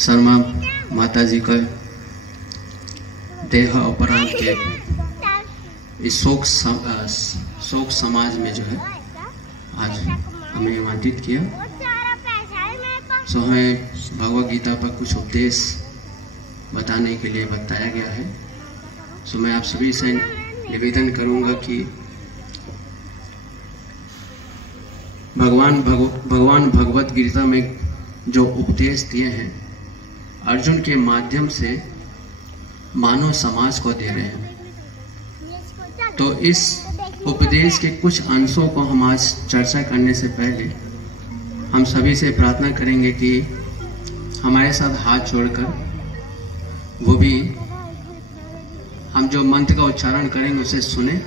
शर्मा माता जी का देह अपराध के इस शोक समाज में जो है आज हमें आमंत्रित किया। सो हमें भगवद गीता पर कुछ उपदेश बताने के लिए बताया गया है। सो मैं आप सभी से निवेदन करूंगा कि भगवान भगवद गीता में जो उपदेश दिए हैं अर्जुन के माध्यम से मानव समाज को दे रहे हैं। तो इस उपदेश के कुछ अंशों को हम आज चर्चा करने से पहले हम सभी से प्रार्थना करेंगे कि हमारे साथ हाथ जोड़कर वो भी हम जो मंत्र का उच्चारण करेंगे उसे सुने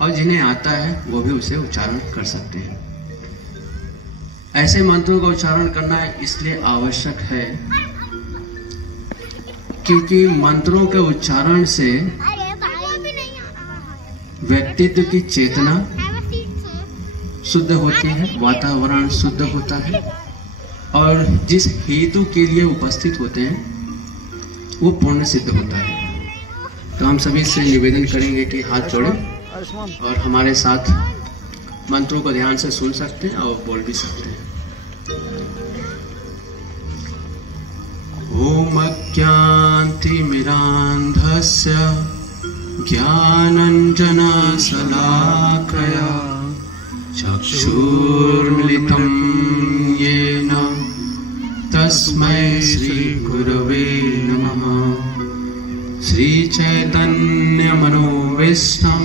और जिन्हें आता है वो भी उसे उच्चारण कर सकते हैं। ऐसे मंत्रों का उच्चारण करना इसलिए आवश्यक है क्योंकि मंत्रों के उच्चारण से व्यक्तित्व की चेतना शुद्ध होती है, वातावरण शुद्ध होता है और जिस हेतु के लिए उपस्थित होते हैं वो पूर्ण सिद्ध होता है। तो हम सभी से निवेदन करेंगे कि हाथ जोड़ें और हमारे साथ मंत्रों को ध्यान से सुन सकते हैं और बोल भी सकते हैं। ओम अज्ञानतिमिरान्धस्य ज्ञानाञ्जनशलाकया चक्षुर्मिलितं येन तस्मै श्रीगुरवे नमः। श्रीचैतन्यमनोभीष्टं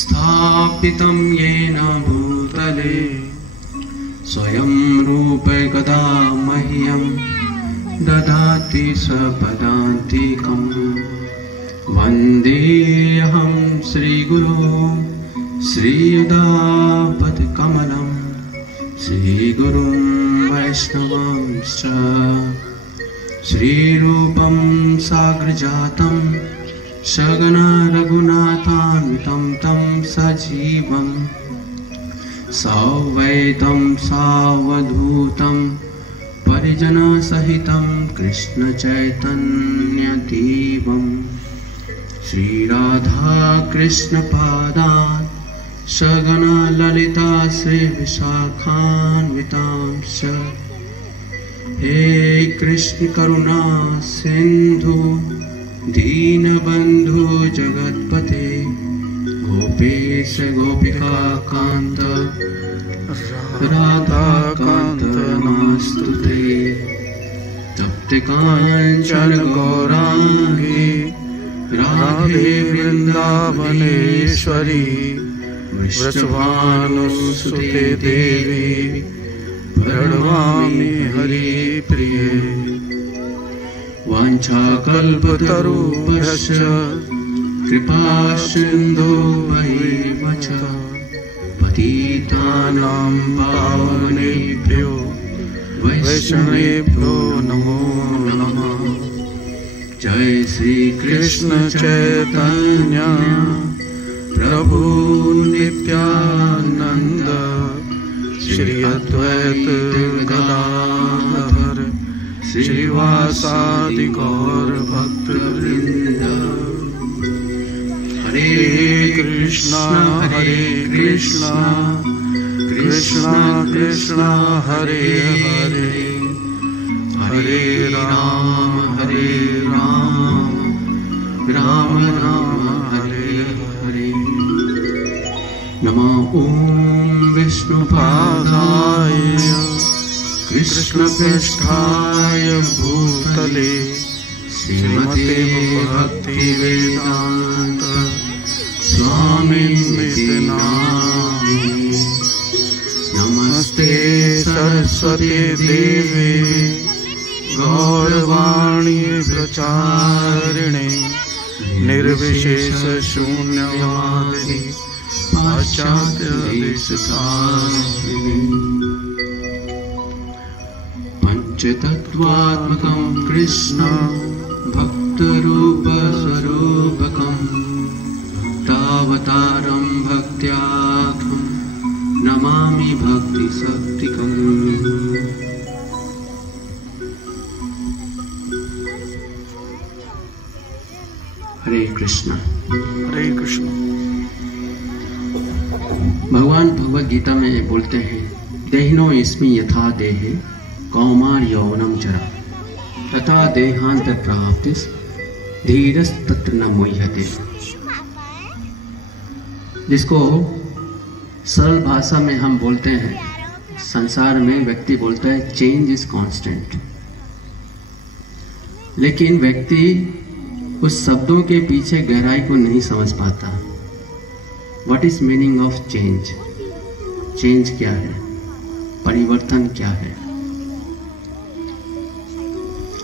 स्थापितं येन भूतले स्वयं रूप कदा मह्यं ददाति स्वपदान्तिकम्। वन्देऽहं श्रीगुरो श्रीयुतापदकमलं श्रीगुरुं वैष्णवांश्च श्रीरूपं साग्रजातं सगना रघुनाथान्वितं तं सजीवं सवैतं सावधूतं परिजनसहितं कृष्ण चैतन्यदेवं श्रीराधा कृष्ण पादान् सगना ललिता श्री विशाखान्वितांश्च। हे कृष्ण करुणा सिंधु दीनबंधु जगत्पते गोपेश गोपिका कांत राधा कांत नमस्तुते। तप्त कांचन गौरांगी राधे वृंदावनेश्वरी वृषभानुसुते देवी प्रणमामि हरिप्रिये। वाञ्छाकल्पतरुभ्यश्च कृपा सिन्धुभ्यैव च पतितानां पावनेभ्यो वैष्णवेभ्यो नमो नमः। जय श्री कृष्ण चैतन्य प्रभु नित्यानंद श्री अद्वैत गदाधर श्रीवासादि गौर भक्तवृंद। हरे कृष्णा कृष्णा कृष्णा हरे हरे हरे राम राम राम हरे हरे। नमो ओम विष्णुपादाय कृष्णपृष्ठाय भूतले श्रीमते भक्तिवेदांत स्वामिनिति नामिने। नमस्ते सरस्वती देवे गौरवाणी प्रचारिणे निर्विशेष शून्यवादी पाश्चात्य देशतारिणे। पंचतत्वात्मकं कृष्ण भक्तरूप स्वरूपकं भक्तावतारं भक्त्याख्यं नमामि भक्ति शक्तिकम्। हरे कृष्णा। हरे कृष्ण। भगवान भगवद गीता में बोलते हैं, देहिनो इसमें यथा देहे कौमार यौवनम जरा तथा देहांत प्राप्तिस धीरस तत्र न मुह्यते। जिसको सरल भाषा में हम बोलते हैं, संसार में व्यक्ति बोलता है चेंज इज कांस्टेंट, लेकिन व्यक्ति उस शब्दों के पीछे गहराई को नहीं समझ पाता। What is meaning of change? Change क्या है? परिवर्तन क्या है?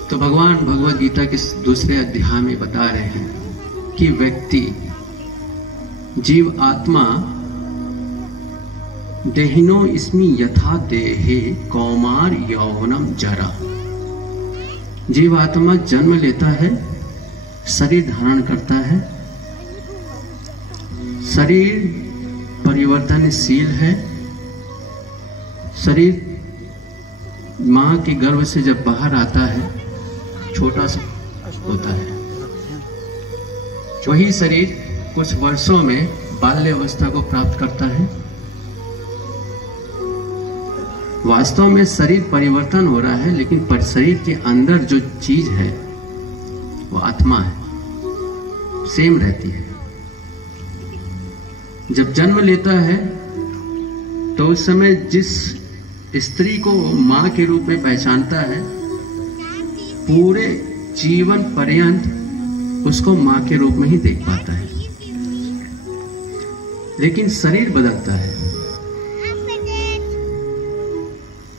तो भगवान भगवद गीता के दूसरे अध्याय में बता रहे हैं कि व्यक्ति, जीव आत्मा, देहिनो इसमें यथा देहे कौमार यौवनम जरा। जीव आत्मा जन्म लेता है, शरीर धारण करता है, शरीर परिवर्तनशील है। शरीर मां के गर्भ से जब बाहर आता है छोटा सा होता है, वही शरीर कुछ वर्षों में बाल्य अवस्था को प्राप्त करता है। वास्तव में शरीर परिवर्तन हो रहा है, लेकिन शरीर के अंदर जो चीज है वो आत्मा है, सेम रहती है। जब जन्म लेता है तो उस समय जिस स्त्री को मां के रूप में पहचानता है, पूरे जीवन पर्यंत उसको मां के रूप में ही देख पाता है। लेकिन शरीर बदलता है,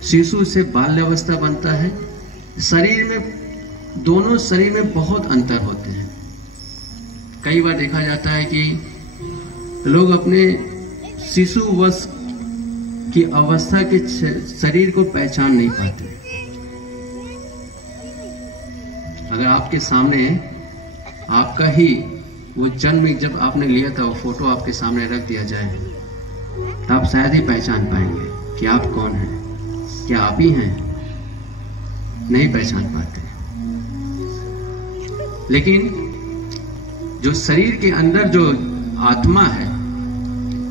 शिशु से बाल्यावस्था बनता है। शरीर में, दोनों शरीर में बहुत अंतर होते हैं। कई बार देखा जाता है कि लोग अपने शिशुवश की अवस्था के शरीर को पहचान नहीं पाते। अगर आपके सामने आपका ही वो जन्म जब आपने लिया था वो फोटो आपके सामने रख दिया जाए तो आप शायद ही पहचान पाएंगे कि आप कौन हैं, क्या आप ही हैं। नहीं पहचान पाते। लेकिन जो शरीर के अंदर जो आत्मा है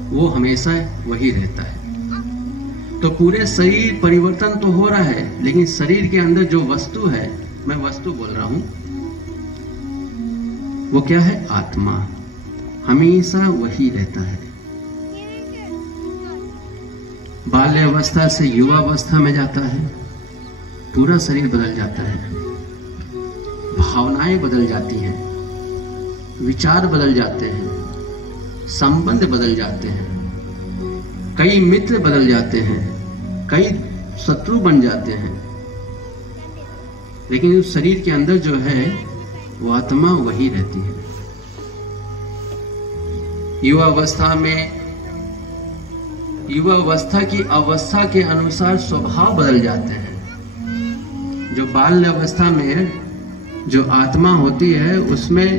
वो हमेशा वही रहता है। तो पूरे शरीर परिवर्तन तो हो रहा है, लेकिन शरीर के अंदर जो वस्तु है, मैं वस्तु बोल रहा हूं, वो क्या है? आत्मा हमेशा वही रहता है। बाल्यावस्था से युवावस्था में जाता है, पूरा शरीर बदल जाता है, भावनाएं बदल जाती हैं, विचार बदल जाते हैं, संबंध बदल जाते हैं, कई मित्र बदल जाते हैं, कई शत्रु बन जाते हैं। लेकिन उस शरीर के अंदर जो है वो आत्मा वही रहती है। युवावस्था में, युवावस्था की अवस्था के अनुसार स्वभाव बदल जाते हैं। जो बाल्य अवस्था में जो आत्मा होती है उसमें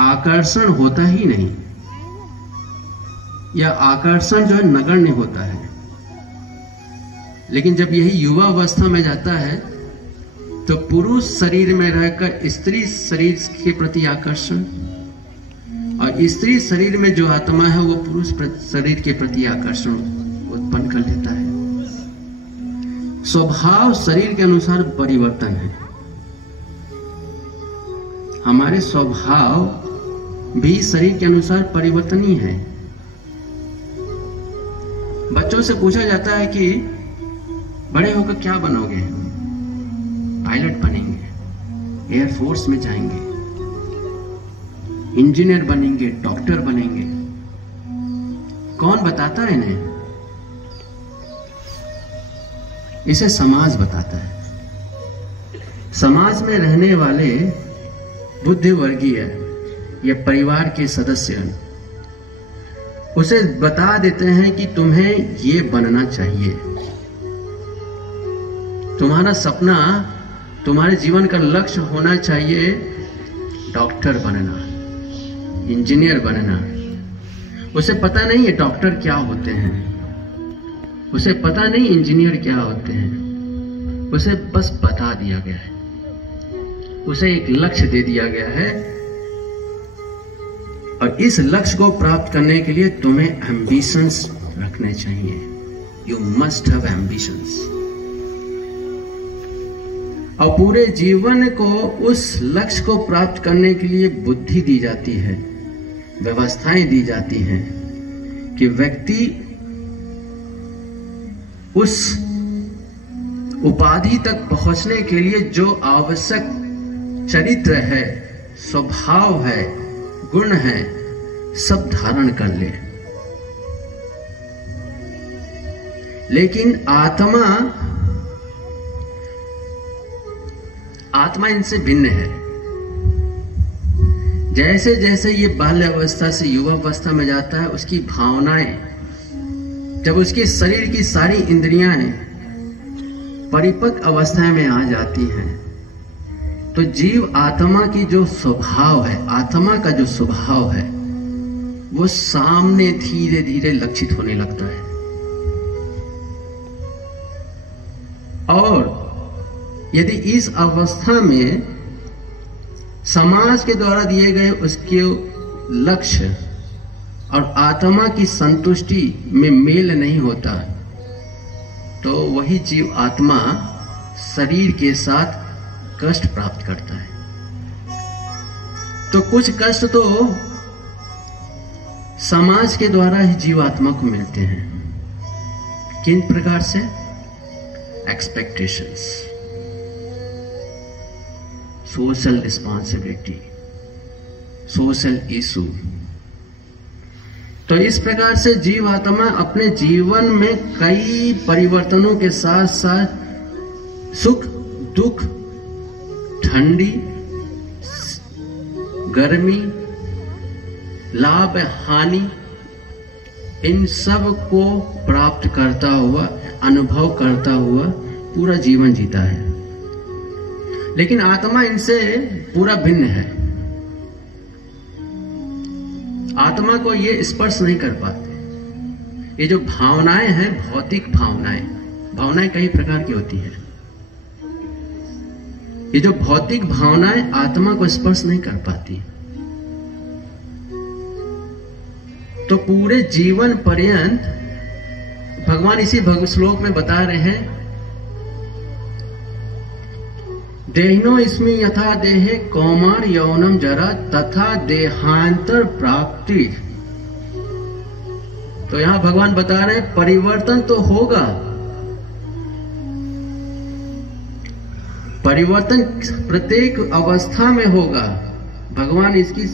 आकर्षण होता ही नहीं, या आकर्षण जो है नगण्य होता है। लेकिन जब यही युवा अवस्था में जाता है तो पुरुष शरीर में रहकर स्त्री शरीर के प्रति आकर्षण, और स्त्री शरीर में जो आत्मा है वो पुरुष शरीर के प्रति आकर्षण उत्पन्न कर लेता है। स्वभाव शरीर के अनुसार परिवर्तन है। हमारे स्वभाव भी शरीर के अनुसार परिवर्तनीय है। बच्चों से पूछा जाता है कि बड़े होकर क्या बनोगे? पायलट बनेंगे, एयरफोर्स में जाएंगे, इंजीनियर बनेंगे, डॉक्टर बनेंगे। कौन बताता है इन्हें? इसे समाज बताता है। समाज में रहने वाले बुद्धि वर्गीय या परिवार के सदस्य उसे बता देते हैं कि तुम्हें ये बनना चाहिए। तुम्हारा सपना, तुम्हारे जीवन का लक्ष्य होना चाहिए डॉक्टर बनना, इंजीनियर बनना। उसे पता नहीं है डॉक्टर क्या होते हैं, उसे पता नहीं इंजीनियर क्या होते हैं, उसे बस बता दिया गया है। उसे एक लक्ष्य दे दिया गया है और इस लक्ष्य को प्राप्त करने के लिए तुम्हें एम्बिशंस रखने चाहिए। You must have ambitions. और पूरे जीवन को उस लक्ष्य को प्राप्त करने के लिए बुद्धि दी जाती है, व्यवस्थाएं दी जाती हैं कि व्यक्ति उस उपाधि तक पहुंचने के लिए जो आवश्यक चरित्र है, स्वभाव है, गुण है, सब धारण कर ले। लेकिन आत्मा इनसे भिन्न है। जैसे जैसे ये बाल्य अवस्था से युवा अवस्था में जाता है, उसकी भावनाएं, जब उसके शरीर की सारी इंद्रियां परिपक्व अवस्था में आ जाती हैं, तो जीव आत्मा की जो स्वभाव है, आत्मा का जो स्वभाव है, वो सामने धीरे धीरे लक्षित होने लगता है। और यदि इस अवस्था में समाज के द्वारा दिए गए उसके लक्ष्य और आत्मा की संतुष्टि में मेल नहीं होता, तो वही जीव आत्मा शरीर के साथ कष्ट प्राप्त करता है। तो कुछ कष्ट तो समाज के द्वारा ही जीवात्मा को मिलते हैं। किन प्रकार से? Expectations, social responsibility, social issue. तो इस प्रकार से जीवात्मा अपने जीवन में कई परिवर्तनों के साथ साथ सुख दुख, ठंडी गर्मी, लाभ हानि, इन सब को प्राप्त करता हुआ, अनुभव करता हुआ पूरा जीवन जीता है। लेकिन आत्मा इनसे पूरा भिन्न है। आत्मा को ये स्पर्श नहीं कर पाते। ये जो भावनाएं हैं, भौतिक भावनाएं कई प्रकार की होती हैं। ये जो भौतिक भावनाएं आत्मा को स्पर्श नहीं कर पाती। तो पूरे जीवन पर्यंत भगवान इसी श्लोक में बता रहे हैं, देहिनो इसमें यथा देहे कौमार यौनम जरा तथा देहांतर प्राप्ति। तो यहां भगवान बता रहे हैं परिवर्तन तो होगा, परिवर्तन प्रत्येक अवस्था में होगा। भगवान इसकी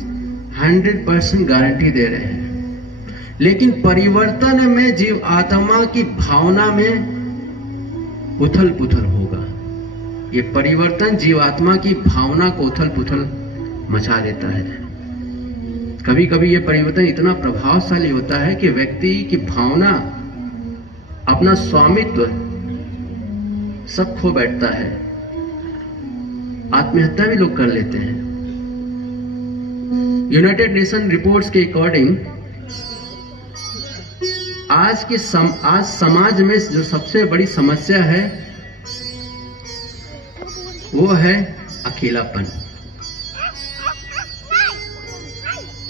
100% गारंटी दे रहे हैं। लेकिन परिवर्तन में जीव आत्मा की भावना में उथल पुथल होगा। ये परिवर्तन जीवात्मा की भावना को उथल पुथल मचा देता है। कभी कभी ये परिवर्तन इतना प्रभावशाली होता है कि व्यक्ति की भावना, अपना स्वामित्व सब खो बैठता है। आत्महत्या भी लोग कर लेते हैं। यूनाइटेड नेशन रिपोर्ट्स के अकॉर्डिंग आज समाज में जो सबसे बड़ी समस्या है वो है अकेलापन।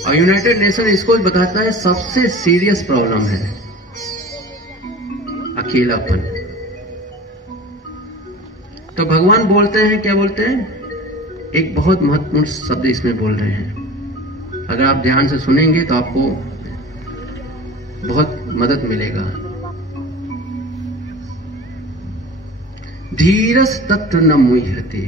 और यूनाइटेड नेशन इसको बताता है सबसे सीरियस प्रॉब्लम है अकेलापन। तो भगवान बोलते हैं, क्या बोलते हैं? एक बहुत महत्वपूर्ण शब्द इसमें बोल रहे हैं। अगर आप ध्यान से सुनेंगे तो आपको बहुत मदद मिलेगा। धीरस तत्र न मुह्यते।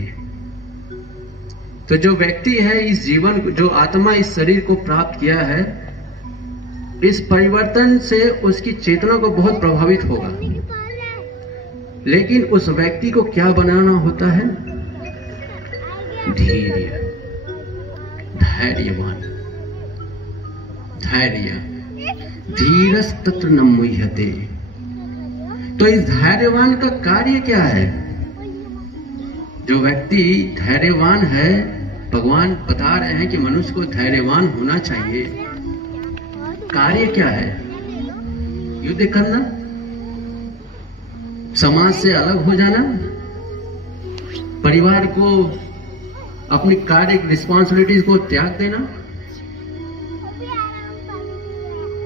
तो जो व्यक्ति है इस जीवन को, जो आत्मा इस शरीर को प्राप्त किया है, इस परिवर्तन से उसकी चेतना को बहुत प्रभावित होगा। लेकिन उस व्यक्ति को क्या बनाना होता है? धैर्य, धैर्यवान, धैर्य। धीरस तत्र न मुह्यते। तो इस धैर्यवान का कार्य क्या है? जो व्यक्ति धैर्यवान है, भगवान बता रहे हैं कि मनुष्य को धैर्यवान होना चाहिए। कार्य क्या है? युद्ध करना, समाज से अलग हो जाना, परिवार को अपनी कार्य रिस्पॉन्सिबिलिटीज को त्याग देना।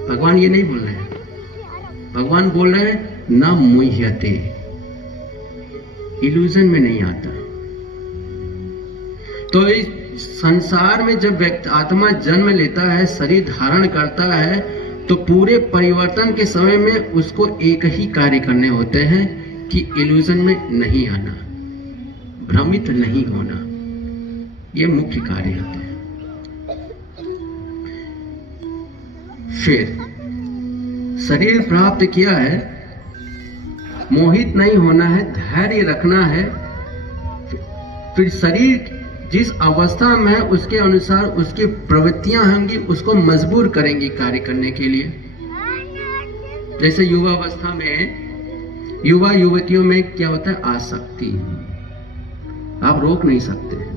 भगवान ये नहीं बोल रहे हैं, भगवान बोल रहे हैं न मुह्यते, इल्यूजन में नहीं आता। तो इस संसार में जब व्यक्ति आत्मा जन्म लेता है, शरीर धारण करता है, तो पूरे परिवर्तन के समय में उसको एक ही कार्य करने होते हैं कि इल्यूजन में नहीं आना, भ्रमित नहीं होना। ये मुख्य कार्य होते हैं। फिर शरीर प्राप्त किया है, मोहित नहीं होना है, धैर्य रखना है। फिर शरीर जिस अवस्था में है उसके अनुसार उसकी प्रवृत्तियां होंगी, उसको मजबूर करेंगी कार्य करने के लिए। जैसे युवा अवस्था में युवा युवतियों में क्या होता है, आसक्ति, आप रोक नहीं सकते।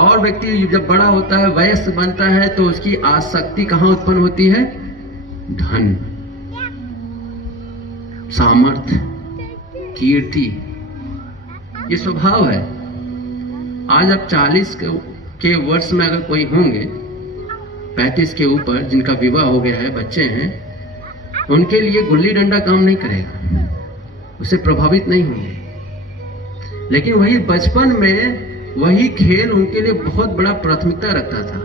और व्यक्ति जब बड़ा होता है, वयस्क बनता है, तो उसकी आसक्ति कहां उत्पन्न होती है, धन, सामर्थ्य, कीर्ति, ये स्वभाव है। आज अब 40 के वर्ष में अगर कोई होंगे, 35 के ऊपर जिनका विवाह हो गया है, बच्चे हैं, उनके लिए गुल्ली डंडा काम नहीं करेगा, उससे प्रभावित नहीं होंगे। लेकिन वही बचपन में वही खेल उनके लिए बहुत बड़ा प्राथमिकता रखता था।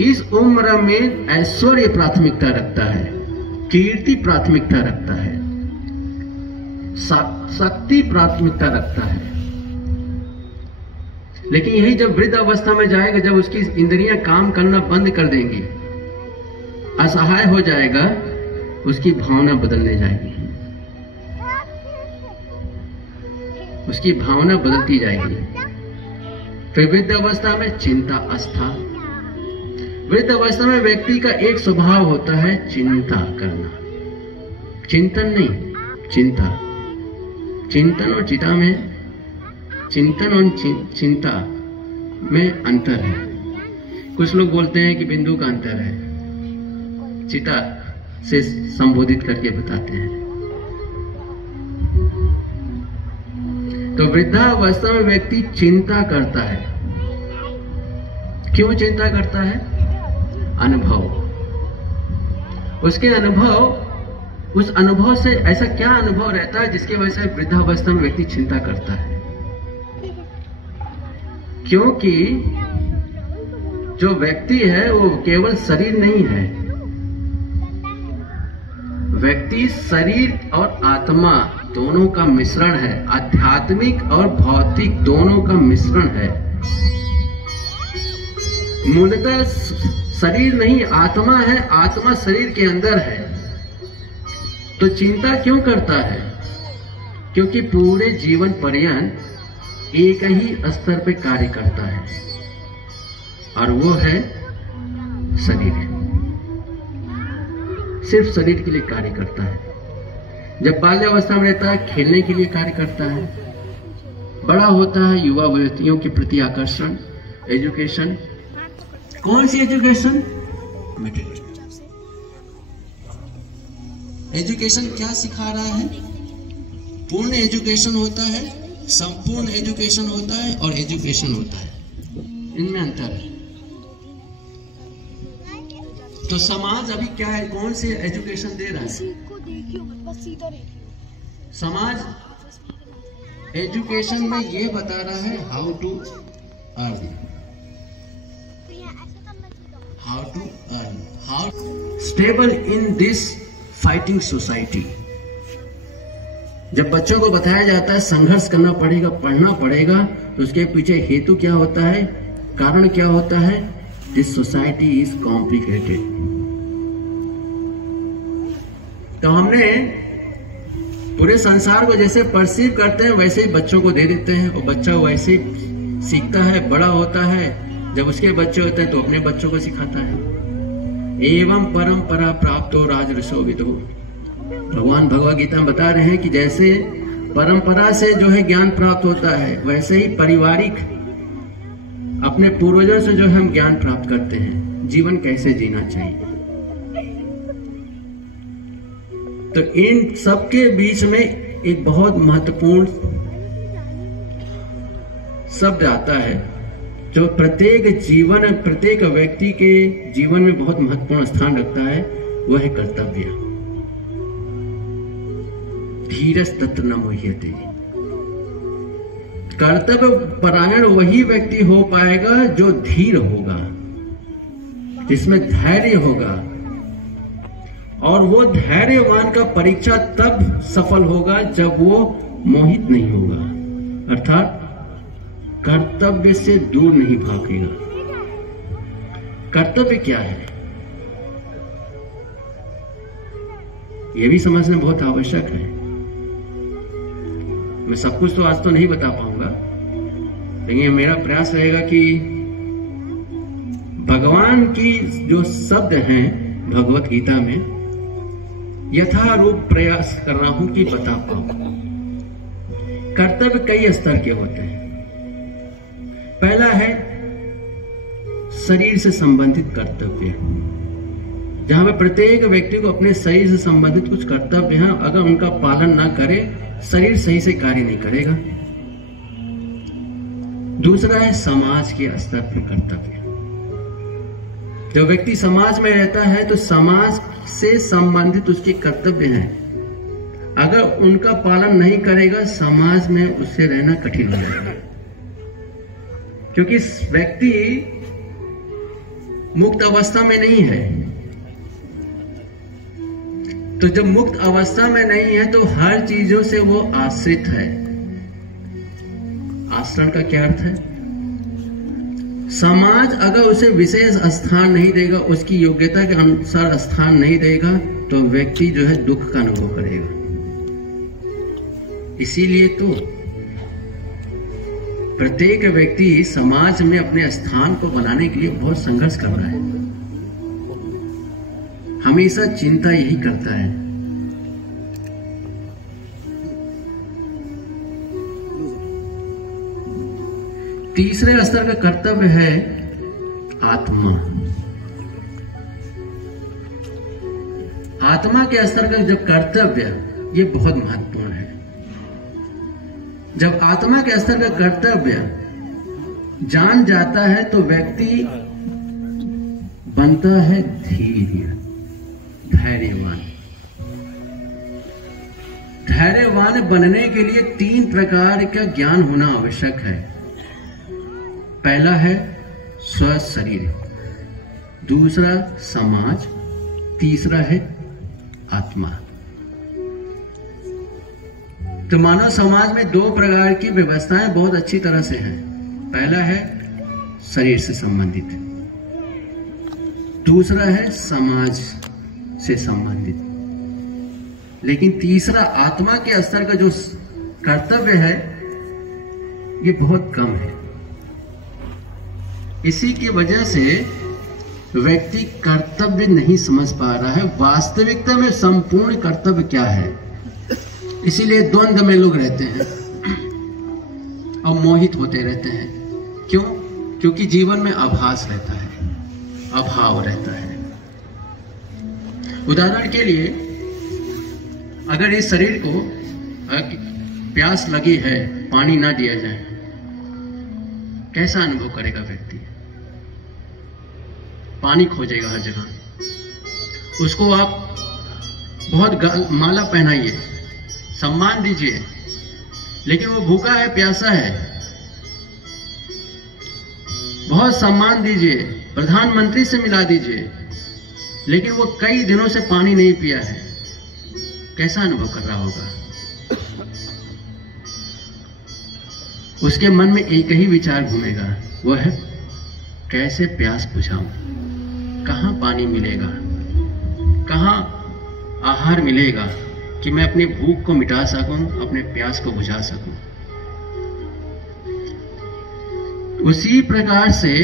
इस उम्र में ऐश्वर्य प्राथमिकता रखता है, कीर्ति प्राथमिकता रखता है, शक्ति प्राथमिकता रखता है। लेकिन यही जब वृद्ध अवस्था में जाएगा, जब उसकी इंद्रियां काम करना बंद कर देंगी, असहाय हो जाएगा, उसकी भावना बदलने जाएगी, उसकी भावना बदलती जाएगी। फिर वृद्ध अवस्था में चिंता आस्था। वृद्ध अवस्था में व्यक्ति का एक स्वभाव होता है चिंता करना, चिंतन नहीं, चिंता। चिंतन और चिंता में, चिंतन और चिंता में अंतर है। कुछ लोग बोलते हैं कि बिंदु का अंतर है, चिता से संबोधित करके बताते हैं। तो वृद्धावस्था में व्यक्ति चिंता करता है। क्यों चिंता करता है? अनुभव, उसके अनुभव, उस अनुभव से ऐसा क्या अनुभव रहता है जिसकी वजह से वृद्धावस्था में व्यक्ति चिंता करता है? क्योंकि जो व्यक्ति है वो केवल शरीर नहीं है, व्यक्ति शरीर और आत्मा दोनों का मिश्रण है, आध्यात्मिक और भौतिक दोनों का मिश्रण है। मूलतः शरीर नहीं आत्मा है, आत्मा शरीर के अंदर है। तो चिंता क्यों करता है? क्योंकि पूरे जीवन पर्यंत एक ही स्तर पे कार्य करता है, और वो है शरीर। सिर्फ शरीर के लिए कार्य करता है। जब बाल्यावस्था में रहता है खेलने के लिए कार्य करता है, बड़ा होता है युवा व्यक्तियों के प्रति आकर्षण, एजुकेशन। कौन सी एजुकेशन? एजुकेशन क्या सिखा रहा है? पूर्ण एजुकेशन होता है, संपूर्ण एजुकेशन होता है, और एजुकेशन होता है, इनमें अंतर है। तो समाज अभी क्या है, कौन सी एजुकेशन दे रहा है? समाज एजुकेशन में ये बता रहा है how to earn, how stable in this fighting society. जब बच्चों को बताया जाता है संघर्ष करना पड़ेगा, पढ़ना पड़ेगा, तो उसके पीछे हेतु क्या होता है, कारण क्या होता है? This society is complicated. तो हमने पूरे संसार को जैसे परसीव करते हैं वैसे ही बच्चों को दे देते हैं, और बच्चा वैसे ही सीखता है, बड़ा होता है। जब उसके बच्चे होते हैं तो अपने बच्चों को सिखाता है। एवं परंपरा प्राप्तो राजऋषो विदो। भगवान भगवद गीता में बता रहे हैं कि जैसे परंपरा से जो है ज्ञान प्राप्त होता है, वैसे ही पारिवारिक अपने पूर्वजों से जो है हम ज्ञान प्राप्त करते हैं, जीवन कैसे जीना चाहिए। तो इन सबके बीच में एक बहुत महत्वपूर्ण शब्द आता है जो प्रत्येक व्यक्ति के जीवन में बहुत महत्वपूर्ण स्थान रखता है, वह है कर्तव्य। धीरज तत्र न मुह्यते। कर्तव्य परायण वही व्यक्ति हो पाएगा जो धीर होगा, जिसमें धैर्य होगा, और वो धैर्यवान का परीक्षा तब सफल होगा जब वो मोहित नहीं होगा, अर्थात कर्तव्य से दूर नहीं भागेगा। कर्तव्य क्या है, यह भी समझना बहुत आवश्यक है। मैं सब कुछ तो आज तो नहीं बता पाऊंगा, लेकिन मेरा प्रयास रहेगा कि भगवान की जो शब्द हैं भगवत गीता में यथारूप प्रयास कर रहा हूं कि बता पाऊं। कर्तव्य कई स्तर के होते हैं। पहला है शरीर से संबंधित कर्तव्य, जहां पे प्रत्येक व्यक्ति को अपने शरीर से संबंधित कुछ कर्तव्य हैं, अगर उनका पालन ना करे शरीर सही से कार्य नहीं करेगा। दूसरा है समाज के स्तर पर कर्तव्य। जब व्यक्ति समाज में रहता है तो समाज से संबंधित उसके कर्तव्य हैं, अगर उनका पालन नहीं करेगा समाज में उससे रहना कठिन हो जाएगा, क्योंकि व्यक्ति मुक्त अवस्था में नहीं है। तो जब मुक्त अवस्था में नहीं है तो हर चीजों से वो आश्रित है। आश्रम का क्या अर्थ है? समाज अगर उसे विशेष स्थान नहीं देगा, उसकी योग्यता के अनुसार स्थान नहीं देगा, तो व्यक्ति जो है दुख का अनुभव करेगा। इसीलिए तो प्रत्येक व्यक्ति समाज में अपने स्थान को बनाने के लिए बहुत संघर्ष कर रहा है, हमेशा चिंता यही करता है। तीसरे स्तर का कर्तव्य है आत्मा। आत्मा के स्तर का जब कर्तव्य, ये बहुत महत्वपूर्ण है। जब आत्मा के स्तर का कर्तव्य जान जाता है तो व्यक्ति बनता है धीर, धैर्यवान। धैर्यवान बनने के लिए 3 प्रकार का ज्ञान होना आवश्यक है। पहला है स्व शरीर, दूसरा समाज, तीसरा है आत्मा। तो मानव समाज में 2 प्रकार की व्यवस्थाएं बहुत अच्छी तरह से हैं। पहला है शरीर से संबंधित, दूसरा है समाज से संबंधित, लेकिन तीसरा आत्मा के स्तर का जो कर्तव्य है ये बहुत कम है। इसी की वजह से व्यक्ति कर्तव्य नहीं समझ पा रहा है, वास्तविकता में संपूर्ण कर्तव्य क्या है। इसीलिए द्वंद्व में लोग रहते हैं और मोहित होते रहते हैं। क्यों? क्योंकि जीवन में आभास रहता है, अभाव रहता है। उदाहरण के लिए, अगर इस शरीर को प्यास लगी है, पानी ना दिया जाए, कैसा अनुभव करेगा व्यक्ति? पानी खोजेगा हर जगह। उसको आप बहुत माला पहनाइए, सम्मान दीजिए, लेकिन वो भूखा है, प्यासा है। बहुत सम्मान दीजिए, प्रधानमंत्री से मिला दीजिए, लेकिन वो कई दिनों से पानी नहीं पिया है, कैसा अनुभव कर रहा होगा? उसके मन में एक ही विचार घूमेगा, वो है कैसे प्यास बुझाऊं, कहां पानी मिलेगा, कहां आहार मिलेगा कि मैं अपनी भूख को मिटा सकूं, अपने प्यास को बुझा सकूं। उसी प्रकार से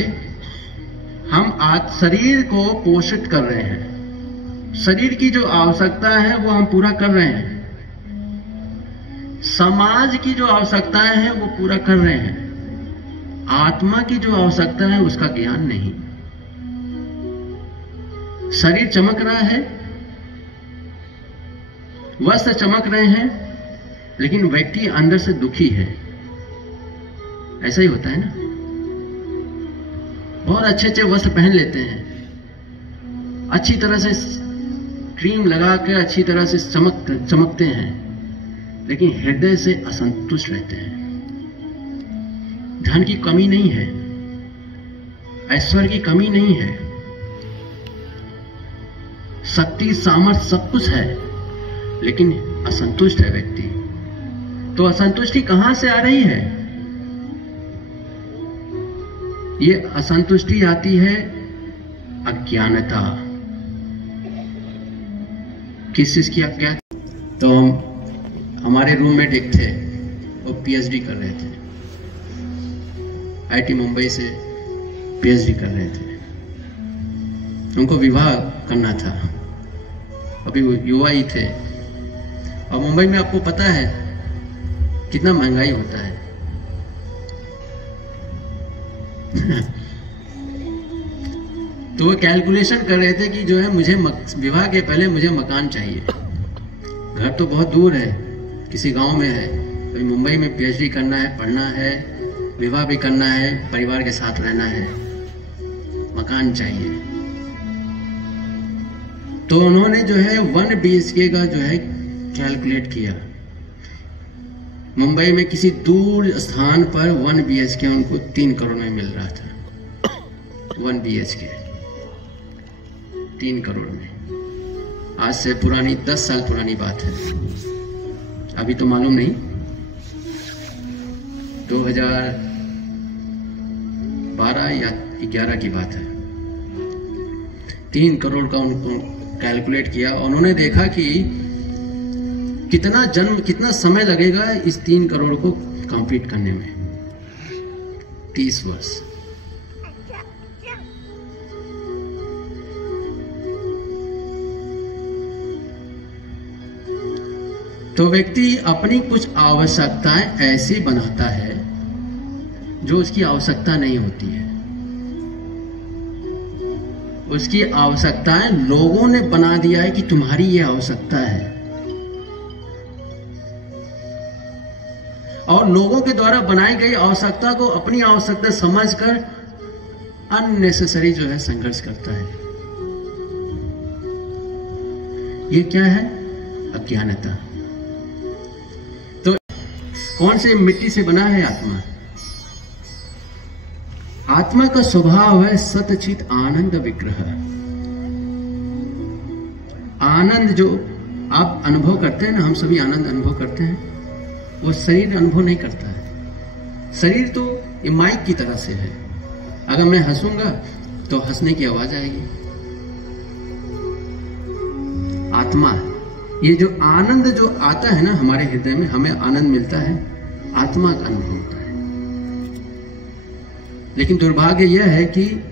हम आज शरीर को पोषित कर रहे हैं। शरीर की जो आवश्यकता है वो हम पूरा कर रहे हैं, समाज की जो आवश्यकताएं हैं वो पूरा कर रहे हैं, आत्मा की जो आवश्यकता है उसका ज्ञान नहीं। शरीर चमक रहा है, वस्त्र चमक रहे हैं, लेकिन व्यक्ति अंदर से दुखी है। ऐसा ही होता है ना। बहुत अच्छे अच्छे वस्त्र पहन लेते हैं, अच्छी तरह से क्रीम लगा कर अच्छी तरह से चमकते हैं, लेकिन हृदय से असंतुष्ट रहते हैं। धन की कमी नहीं है, ऐश्वर्य की कमी नहीं है, शक्ति सामर्थ्य सब कुछ है, लेकिन असंतुष्ट है व्यक्ति। तो असंतुष्टि कहां से आ रही है? ये असंतुष्टि आती है अज्ञानता। किस चीज की अज्ञानता? तो हम हमारे रूममेट एक थे, वो पीएचडी कर रहे थे, आईटी मुंबई से पीएचडी कर रहे थे। उनको विवाह करना था, अभी वो युवा ही थे। और मुंबई में आपको पता है कितना महंगाई होता है। तो वो कैलकुलेशन कर रहे थे कि जो है मुझे विवाह के पहले मुझे मकान चाहिए। घर तो बहुत दूर है, किसी गांव में है, तो मुंबई में पीएचडी करना है, पढ़ना है, विवाह भी करना है, परिवार के साथ रहना है, मकान चाहिए। तो उन्होंने जो है 1 BHK का जो है कैलकुलेट किया। मुंबई में किसी दूर स्थान पर 1 BHK उनको 3 करोड़ में मिल रहा था। 1 BHK 3 करोड़ में। आज से पुरानी 10 साल पुरानी बात है, अभी तो मालूम नहीं, 2012 या 11 की बात है। 3 करोड़ का उनको कैलकुलेट किया। उन्होंने देखा कि कितना समय लगेगा इस 3 करोड़ को कंप्लीट करने में। 30 वर्ष। तो व्यक्ति अपनी कुछ आवश्यकताएं ऐसी बनाता है जो उसकी आवश्यकता नहीं होती है। उसकी आवश्यकताएं लोगों ने बना दिया है कि तुम्हारी ये आवश्यकता है, और लोगों के द्वारा बनाई गई आवश्यकता को अपनी आवश्यकता समझकर अननेसेसरी जो है संघर्ष करता है। ये क्या है? अज्ञानता। तो कौन से मिट्टी से बना है आत्मा? आत्मा का स्वभाव है सतचित आनंद विग्रह। आनंद जो आप अनुभव करते हैं ना, हम सभी आनंद अनुभव करते हैं, वो शरीर अनुभव नहीं करता है। शरीर तो ये माइक की तरह से है, अगर मैं हंसूंगा तो हंसने की आवाज आएगी। आत्मा, ये जो आनंद जो आता है ना हमारे हृदय में, हमें आनंद मिलता है, आत्मा का अनुभव होता है। लेकिन दुर्भाग्य यह है कि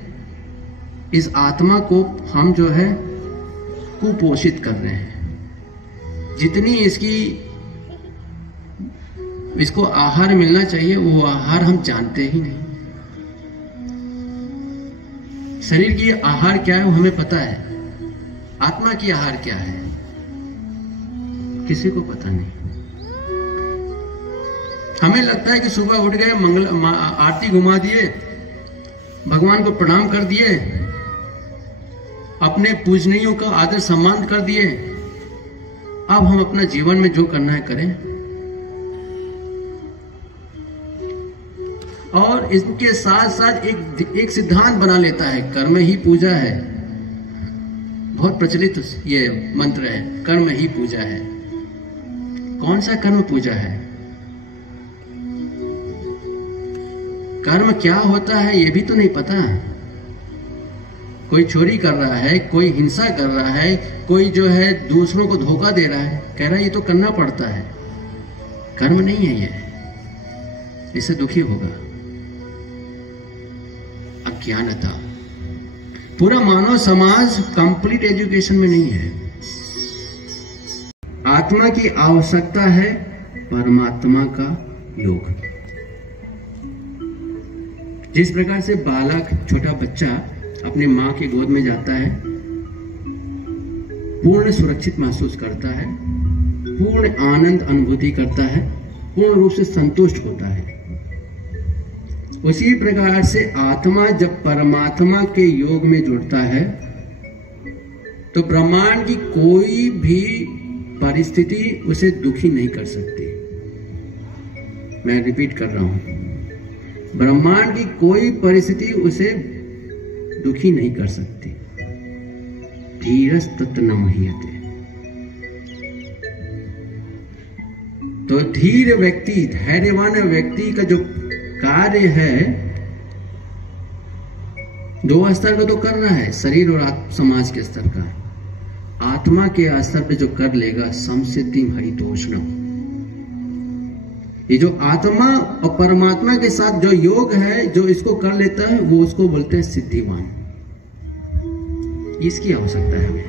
इस आत्मा को हम जो है कुपोषित कर रहे हैं। जितनी इसको आहार मिलना चाहिए, वो आहार हम जानते ही नहीं। शरीर की आहार क्या है वो हमें पता है, आत्मा की आहार क्या है किसी को पता नहीं। हमें लगता है कि सुबह उठ गए, आरती घुमा दिए, भगवान को प्रणाम कर दिए, अपने पूजनीयों का आदर सम्मान कर दिए, अब हम अपना जीवन में जो करना है करें। और इसके साथ साथ एक सिद्धांत बना लेता है, कर्म ही पूजा है। बहुत प्रचलित ये मंत्र है, कर्म ही पूजा है। कौन सा कर्म पूजा है? कर्म क्या होता है ये भी तो नहीं पता। कोई चोरी कर रहा है, कोई हिंसा कर रहा है, कोई जो है दूसरों को धोखा दे रहा है, कह रहा है ये तो करना पड़ता है। कर्म नहीं है ये, इससे दुखी होगा। अज्ञानता। पूरा मानव समाज कंप्लीट एजुकेशन में नहीं है। आत्मा की आवश्यकता है परमात्मा का योग। जिस प्रकार से बालक, छोटा बच्चा अपनी मां की गोद में जाता है, पूर्ण सुरक्षित महसूस करता है, पूर्ण आनंद अनुभूति करता है, पूर्ण रूप से संतुष्ट होता है। उसी प्रकार से आत्मा जब परमात्मा के योग में जुड़ता है तो ब्रह्मांड की कोई भी परिस्थिति उसे दुखी नहीं कर सकती। मैं रिपीट कर रहा हूं, ब्रह्मांड की कोई परिस्थिति उसे दुखी नहीं कर सकती। धीरज तत्र न मह्यते। तो धीर व्यक्ति, धैर्यवान व्यक्ति का जो कार्य है, दो स्तर का तो करना है, शरीर और समाज के स्तर का। आत्मा के स्तर पे जो कर लेगा, संसिद्धि हरितोष्णम। ये जो आत्मा और परमात्मा के साथ जो योग है, जो इसको कर लेता है, वो उसको बोलते हैं सिद्धिवान। इसकी आवश्यकता है हमें।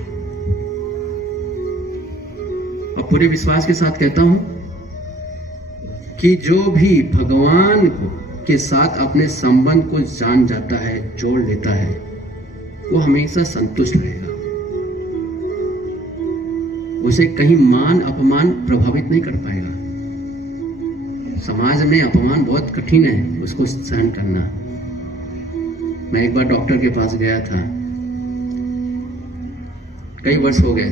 और पूरे विश्वास के साथ कहता हूं कि जो भी भगवान के साथ अपने संबंध को जान जाता है, जोड़ लेता है, वो हमेशा संतुष्ट रहेगा। उसे कहीं मान अपमान प्रभावित नहीं कर पाएगा। समाज में अपमान बहुत कठिन है, उसको सहन करना। मैं एक बार डॉक्टर के पास गया था, कई वर्ष हो गए,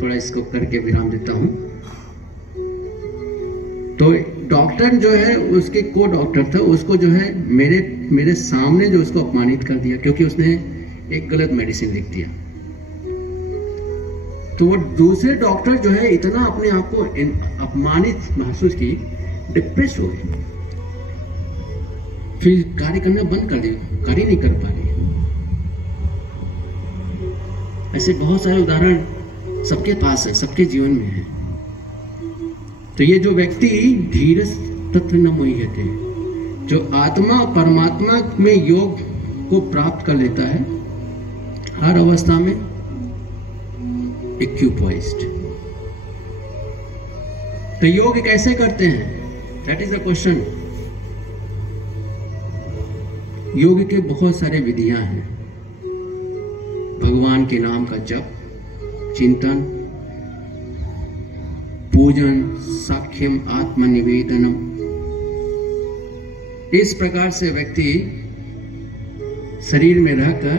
थोड़ा इसको करके विराम देता हूं। तो डॉक्टर जो है, उसके को डॉक्टर था, उसको जो है मेरे सामने जो उसको अपमानित कर दिया, क्योंकि उसने एक गलत मेडिसिन लिख दिया। तो वो दूसरे डॉक्टर जो है इतना अपने आप को अपमानित महसूस की, डिप्रेस हो गए, फिर कार्य करना बंद कर दिया, कार्य नहीं कर पा रहे। ऐसे बहुत सारे उदाहरण सबके पास है, सबके जीवन में है। तो ये जो व्यक्ति धीरज तत्र न मोह्यते, जो आत्मा परमात्मा में योग को प्राप्त कर लेता है, हर अवस्था में इक्विपोइज्ड। तो योग कैसे करते हैं? That is the question. योग के बहुत सारे विधियां हैं। भगवान के नाम का जप, चिंतन, पूजन, साक्ष्यम, आत्मनिवेदनम। इस प्रकार से व्यक्ति शरीर में रहकर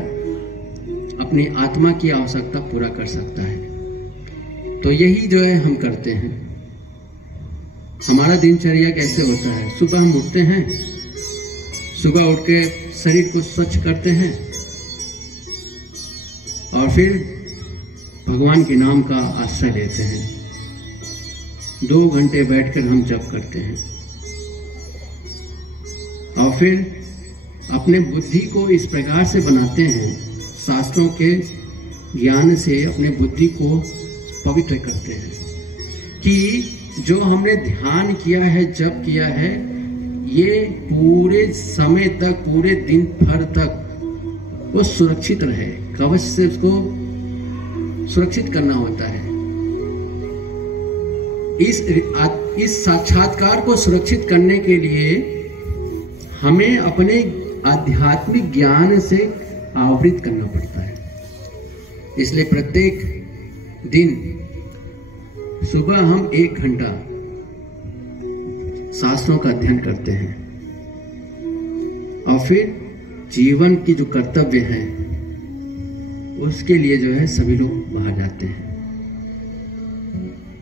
अपनी आत्मा की आवश्यकता पूरा कर सकता है। तो यही जो है हम करते हैं। हमारा दिनचर्या कैसे होता है? सुबह हम उठते हैं, सुबह उठ के शरीर को स्वच्छ करते हैं और फिर भगवान के नाम का आश्रय लेते हैं। 2 घंटे बैठकर हम जप करते हैं और फिर अपने बुद्धि को इस प्रकार से बनाते हैं, शास्त्रों के ज्ञान से अपने बुद्धि को पवित्र करते हैं कि जो हमने ध्यान किया है, जप किया है, ये पूरे समय तक, पूरे दिन भर तक वो सुरक्षित रहे। कवच से उसको सुरक्षित करना होता है। इस साक्षात्कार को सुरक्षित करने के लिए हमें अपने आध्यात्मिक ज्ञान से आवृत करना पड़ता है। इसलिए प्रत्येक दिन सुबह हम 1 घंटा शास्त्रों का अध्ययन करते हैं और फिर जीवन की जो कर्तव्य है उसके लिए जो है सभी लोग बाहर जाते हैं।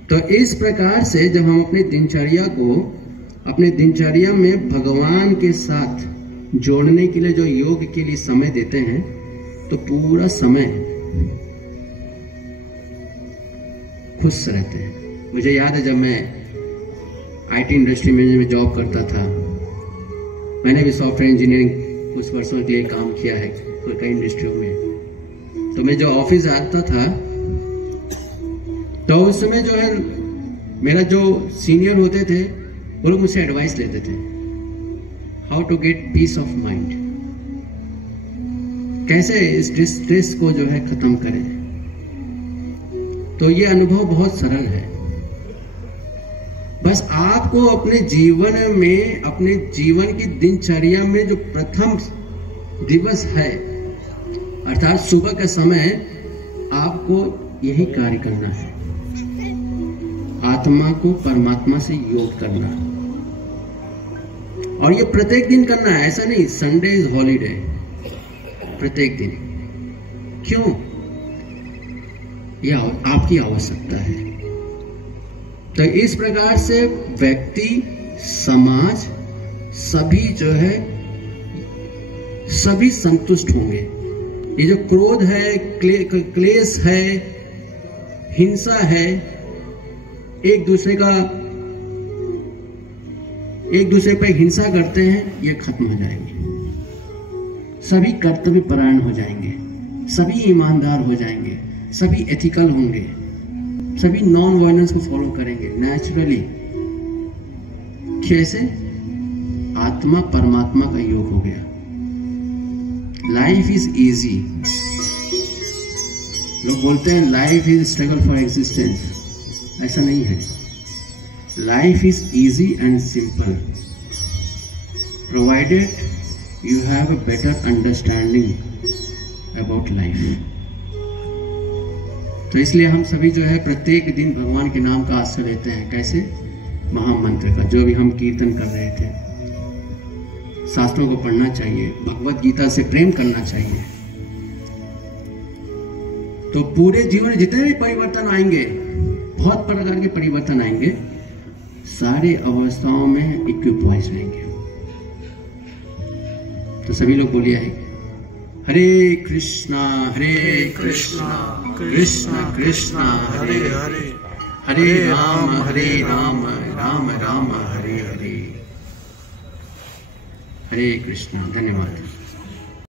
तो इस प्रकार से जब हम अपने दिनचर्या में भगवान के साथ जोड़ने के लिए जो योग के लिए समय देते हैं, तो पूरा समय खुश रहते हैं। मुझे याद है जब मैं आईटी इंडस्ट्री में जॉब करता था, मैंने भी सॉफ्टवेयर इंजीनियरिंग कुछ वर्षों के लिए काम किया है कई इंडस्ट्रियों में। तो मैं जो ऑफिस आता था तो उस समय जो है मेरा जो सीनियर होते थे वो लोग मुझसे एडवाइस लेते थे, how to get peace of mind, कैसे इस स्ट्रेस को जो है खत्म करें। तो ये अनुभव बहुत सरल है। बस आपको अपने जीवन में, अपने जीवन की दिनचर्या में जो प्रथम दिवस है, अर्थात सुबह का समय, आपको यही कार्य करना है, आत्मा को परमात्मा से योग करना। और ये प्रत्येक दिन करना है, ऐसा नहीं संडे इज हॉलीडे, प्रत्येक दिन। क्यों? यह आपकी आवश्यकता है। तो इस प्रकार से व्यक्ति, समाज, सभी जो है सभी संतुष्ट होंगे। ये जो क्रोध है, क्लेश है, हिंसा है, एक दूसरे पर हिंसा करते हैं, ये खत्म हो जाएंगे। सभी कर्तव्य परायण हो जाएंगे, सभी ईमानदार हो जाएंगे, सभी एथिकल होंगे, सभी नॉन वायलेंस को फॉलो करेंगे नेचुरली। कैसे? आत्मा परमात्मा का योग हो गया। Life is easy. लोग बोलते हैं life is struggle for existence, ऐसा नहीं है। Life is easy and simple provided you have a better understanding about life. तो इसलिए हम सभी जो है प्रत्येक दिन भगवान के नाम का आश्रय लेते हैं। कैसे? महामंत्र का, जो भी हम कीर्तन कर रहे थे। शास्त्रों को पढ़ना चाहिए, भगवत गीता से प्रेम करना चाहिए। तो पूरे जीवन में जितने भी परिवर्तन आएंगे, बहुत प्रकार के परिवर्तन आएंगे, सारे अवस्थाओं में इक्विपॉइज रहेंगे। तो सभी लोग बोलिए हरे कृष्णा कृष्णा कृष्णा हरे हरे, हरे राम राम राम हरे हरे। हरे कृष्णा। धन्यवाद।